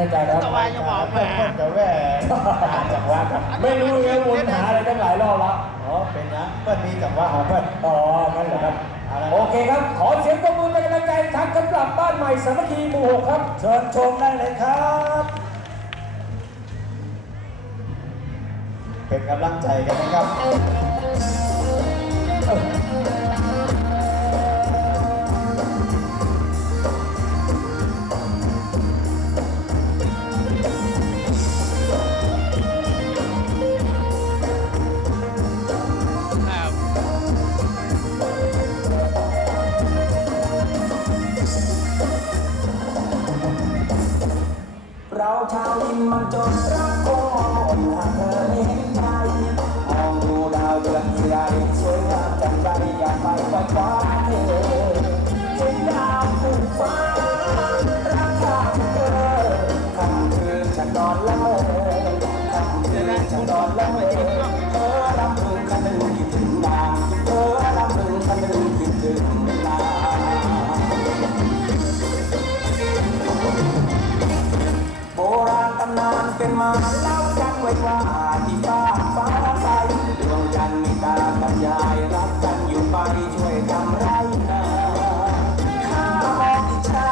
นะจ๊ะครับตะวันจะบอกแหมเพิ่นจะแหว่หาจังหวะกันไม่รู้เลยวนหาอะไรตั้งหลายรอบแล้วอ๋อเป็นนะเพิ่นมีจังหวะของเพิ่นอ๋อนั่นแหละครับเอาละโอเคครับ ขอเสียงปรบมือเป็นกำลังใจทางสำหรับบ้านใหม่สามัคคีหมู่หกครับ เชิญชมได้เลยครับ เป็นกำลังใจกันนะครับครับ ชาวดินมันจนรักโกนหากเธอไม่เห็นใจมองดูดาวเดือนที่ไรสวยงามจังใจอยากไปไปคว้าเธอ เป็นมาเล่ากันไว้ว่าที่ฟ้าฟ้าใสดวงจันทร์มีตากับยายรักกันอยู่ไปช่วยทำไรนาข้ามองอิจฉา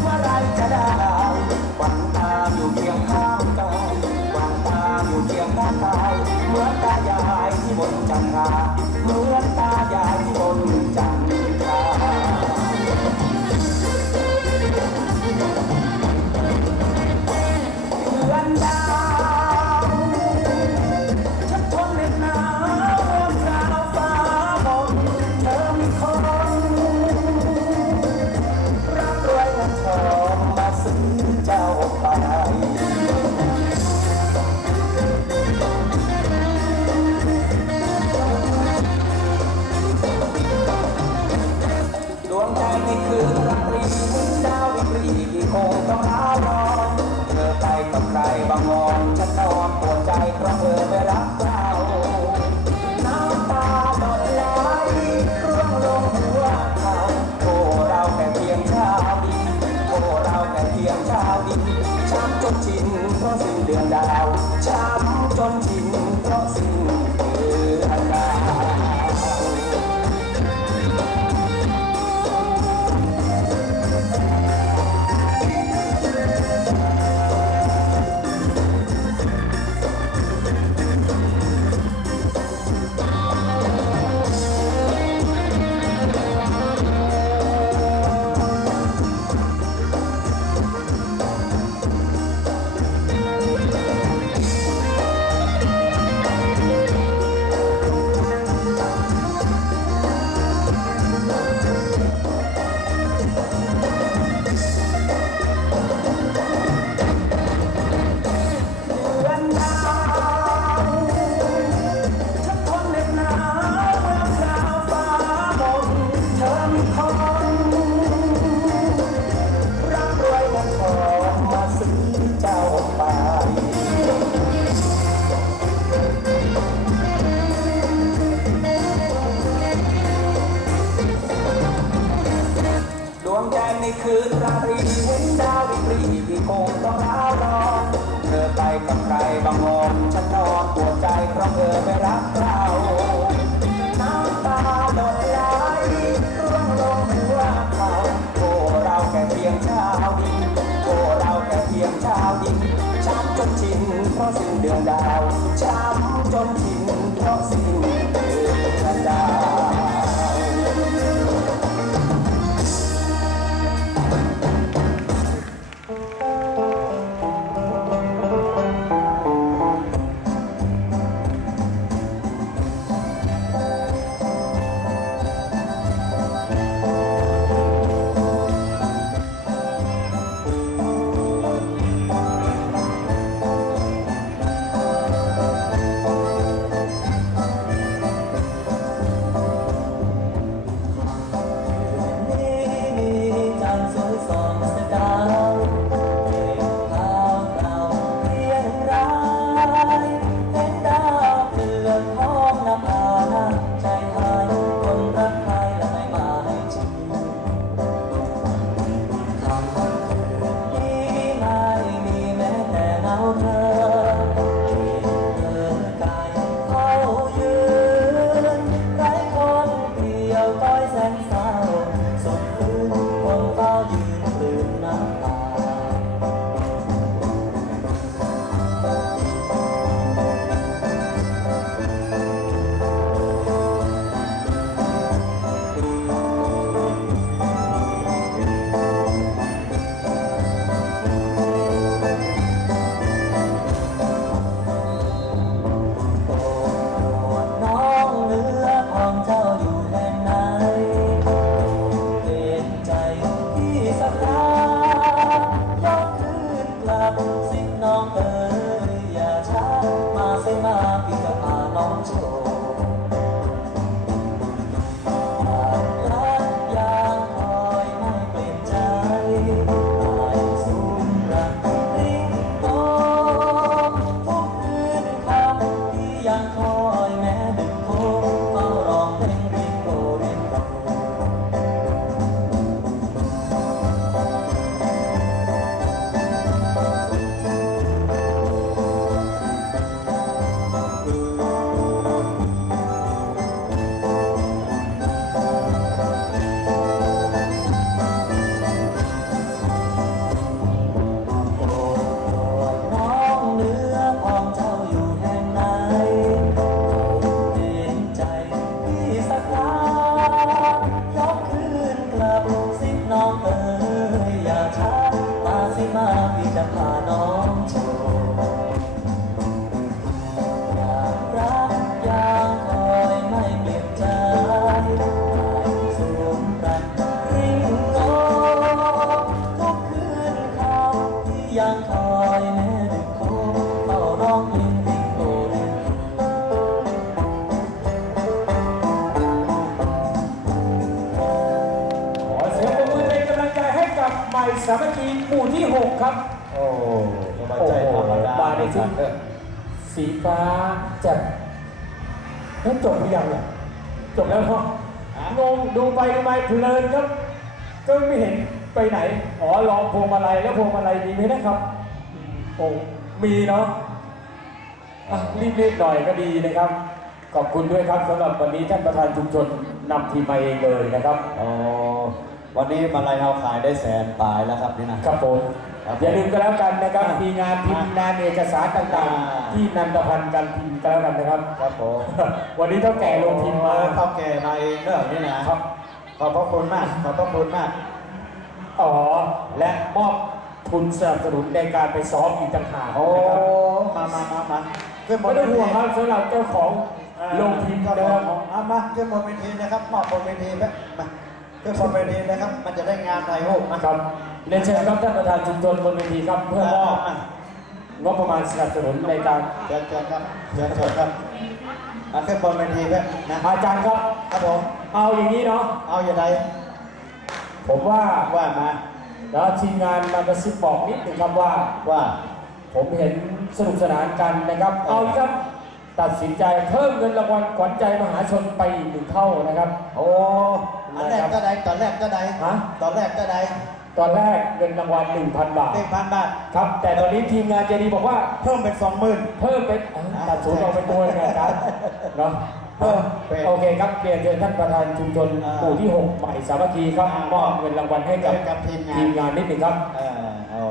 เมื่อไรจะได้หวันตาอยู่เคียงข้างกายหวันตาอยู่เคียงข้างกายเหมือนตายายที่บนจันทราเหมือนตายายที่บนจัน ดวงดาวช้ำ on. สามัคคีหมู่ที่ 6 ครับ โอ้สบายโอ้ใจโหธรรมดามาในชุดสีฟ้าแจ่มแล้วจบหรือยังเนี่ยจบแล้วเนาะงงดูไปดูมาเพลินครับ ก็ไม่เห็นไปไหน อ๋อลองพวงมาลัยแล้วพวงมาลัยมีไหมนะครับโอ้มีเนาะอะรีบๆหน่อยก็ดีนะครับ ขอบคุณด้วยครับสำหรับวันนี้ท่านประธานชุมชนนำทีมมาเองเลยนะครับโอ้ วันนี้มาลัยเราขายได้แสนปลายแล้วครับนี่นะครับผม ครับอย่าลืมก็แล้วกันนะครับอะมีงานพิมพ์งานเอกสารต่างอ่า ๆ ที่นันทพันธ์การพิมพ์ก็แล้วกันนะครับ ครับผมวันนี้เท่าแก่ลงพิมพ์มาเท่าแก่มาเองเนอะนี่นะครับ ขอบพระคุณมากขอบพระคุณมากอ๋อ และมอบทุนสนับสนุนในการไปซ้อมอีกต่างหากโอ้นะครับมามามามาขึ้นบไม่นต้องห่วงเวครับทีสำหรับเจ้าของลงพิมพ์ก็นะขคอรับของเอามาขึ้นบนเวทีนะครับมอบบนเวทีแบบมา ขึ้นบนเวทีนะครับ มันจะได้งานถ่ายรูปนะครับ เรียนเชิญครับท่านประธานชุมชนบนเวทีครับเพื่อมอบงบประมาณสนับสนุนในการเชิญเชิญครับเชิญเชิญครับมาขึ้นบนเวทีแบบนะอาจารย์ครับครับผมเอาอย่างนี้เนาะเอาอย่างไรผมว่าว่ามาแล้วทีมงานมากระซิบบอกนิดหนึ่งครับว่าว่า ผมเห็นสนุกสนานกันนะครับ เอาอีกครับตัดสินใจเพิ่มเงินรางวัลขวัญใจมหาชนไปอีกหนึ่งเท่านะครับ โอ้ อันแรกก็ได้ตอนแรกก็ได้ฮะ ตอนแรกก็ได้ตอนแรกเงินรางวัล1,000 บาท หนึ่งพันบาทครับ แต่ตอนนี้ทีมงานเจดีบอกว่า เพิ่มเป็นสองหมื่น เพิ่มเป็นอะตัดศูนย์ออกไปตัวหนึงอาจารย์เนาะเพิ่มเป็นโอเคครับเรียนเชิญท่านประธานชุมชนอ่าหมู่ที่ 6 ใหม่สามัคคีครับอ่ามอบเงินรางวัลให้กับให้กับทีมงาน ทีมงานนิดหนึ่งครับ เออโอ้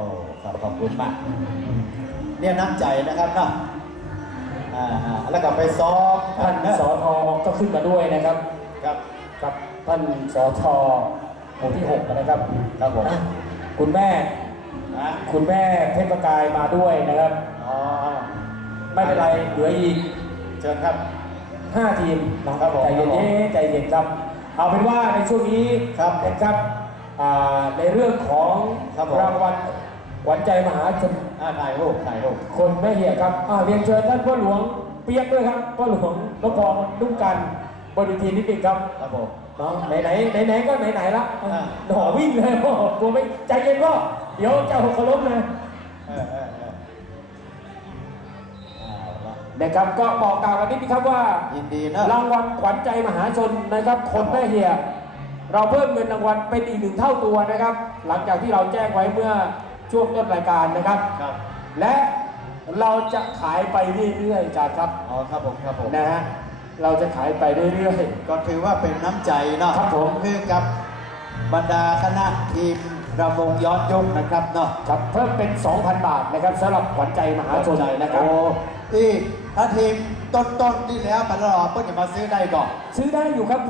ครับขอบคุณมาก เนี่ยน้ำใจนะครับเนาะอ่าอ่าแล้วก็ไปซ้อมท่านเอะสอทก็ขึ้นมาด้วยนะครับ ครับครับ ท่านสอทหมู่ที่ 6 นะครับครับผมอะคุณแม่ นะคุณแม่เทพกายมาด้วยนะครับ อ๋อไม่เป็นไรเหลืออีก เชิญครับ 5 ทีมนะครับผมใจเย็นครับผมๆใจเย็นครับ เอาเป็นว่าในช่วงนี้ครับนะครับอ่าในเรื่องของครับผม รางวัลขวัญใจมหาชนอ่าถ่ายรูปถ่ายรูปคนแม่เหี่ยครับอ่าเรียนเชิญท่านพ่อหลวงเปียกด้วยครับพ่อหลวงนพพรนุ่งกันบนเวทีนิดนึงครับ ครับผม เนาะไหนไหนไหนไหนๆก็ไหนไหนๆละอ่าหอวิ่งเลยพ่อกลัวไม่ใจเย็นพ่อเดี๋ยวจะหกล้มเลยเออเออเออเอาละนะครับก็บอกกล่าวกันนิดนึงครับว่ายินดีนะรางวัลขวัญใจมหาชนนะครับ คนแม่เหี่ยเราเพิ่มเงินรางวัลเป็นอีกหนึ่งเท่าตัวนะครับ หลังจากที่เราแจ้งไว้เมื่อช่วงต้นรายการนะครับครับและเราจะขายไปเรื่อยๆจ้าครับ อ๋อครับผมครับผมนะฮะ เราจะขายไปเรื่อย ก็ถือว่าเป็นน้ำใจเนาะครับผมคือกับบรรดาคณะทีมรำวงย้อนยุคนะครับเนาะๆ ครับเพิ่มเป็น 2,000 บาทนะครับสำหรับขวัญใจมหาชนนะครับ โอ้ที่ถ้าทีมต้นๆที่แล้วตลอดเพิ่งจะมาซื้อได้ก่อน ซื้อได้อยู่ครับ